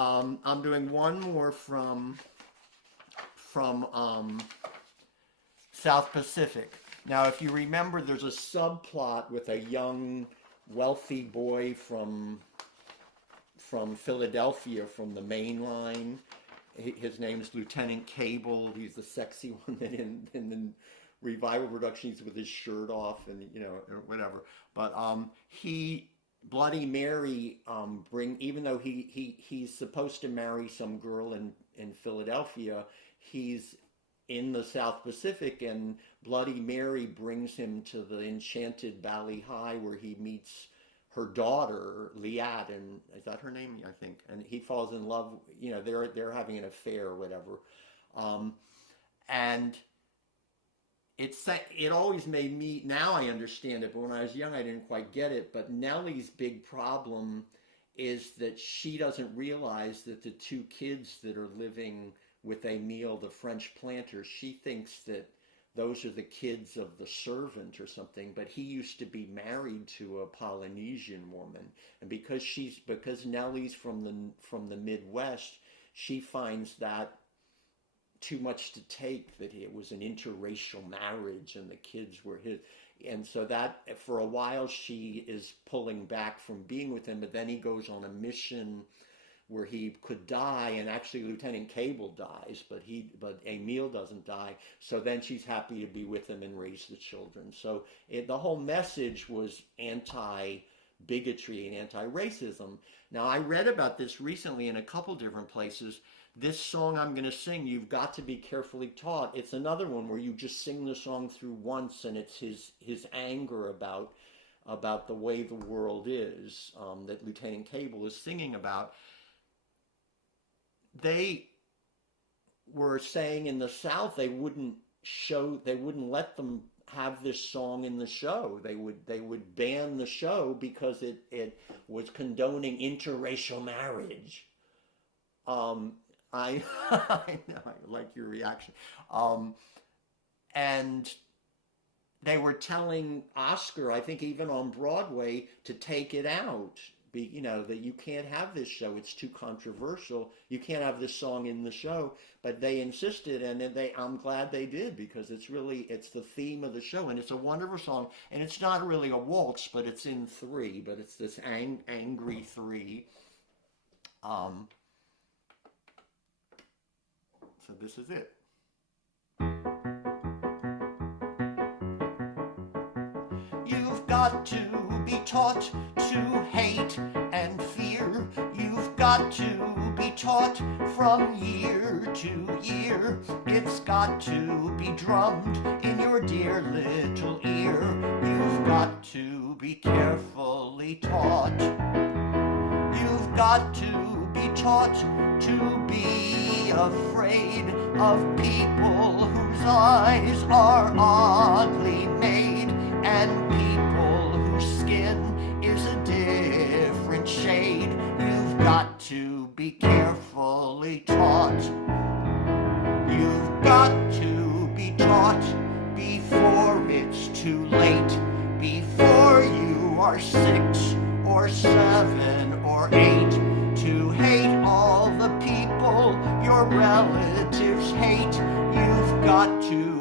I'm doing one more from South Pacific. Now, if you remember, there's a subplot with a young, wealthy boy from Philadelphia, from the main line. His name is Lieutenant Cable. He's the sexy one that in the revival production he's with his shirt off and or whatever. But Bloody Mary even though he's supposed to marry some girl in Philadelphia, he's in the South Pacific, and Bloody Mary brings him to the enchanted Bali High where he meets her daughter, Liat, and is that her name? I think. And he falls in love. They're having an affair or whatever, and it always made me. Now I understand it, but when I was young, I didn't quite get it. But Nellie's big problem is that she doesn't realize that the two kids that are living with Emile, the French planter, she thinks that those are the kids of the servant or something, but he used to be married to a Polynesian woman, and because Nellie's from the Midwest, she finds that too much to take, that it was an interracial marriage and the kids were his, and so that for a while she is pulling back from being with him, but then he goes on a mission where he could die, and actually Lieutenant Cable dies, but Emile doesn't die. So then she's happy to be with him and raise the children. So the whole message was anti-bigotry and anti-racism. Now, I read about this recently in a couple different places. This song I'm going to sing, You've Got to Be Carefully Taught, it's another one where you just sing the song through once, and it's his anger about the way the world is, that Lieutenant Cable is singing about. They were saying in the South they wouldn't let them have this song in the show. They would ban the show because it was condoning interracial marriage. I like your reaction. And they were telling Oscar, I think even on Broadway, to take it out. That you can't have this show, it's too controversial, you can't have this song in the show, but they insisted, and I'm glad they did, because it's the theme of the show, and it's a wonderful song, and it's not really a waltz, but it's in three, but it's this angry three. So this is it. You've got to be taught to hate and fear. You've got to be taught from year to year. It's got to be drummed in your dear little ear. You've got to be carefully taught. You've got to be taught to be afraid of people whose eyes are oddly made, and people whose skin is a different shade. You've got to be carefully taught. You've got to be taught before it's too late, before you are 6 or 7 or 8, to hate all the people your relatives hate. You've got to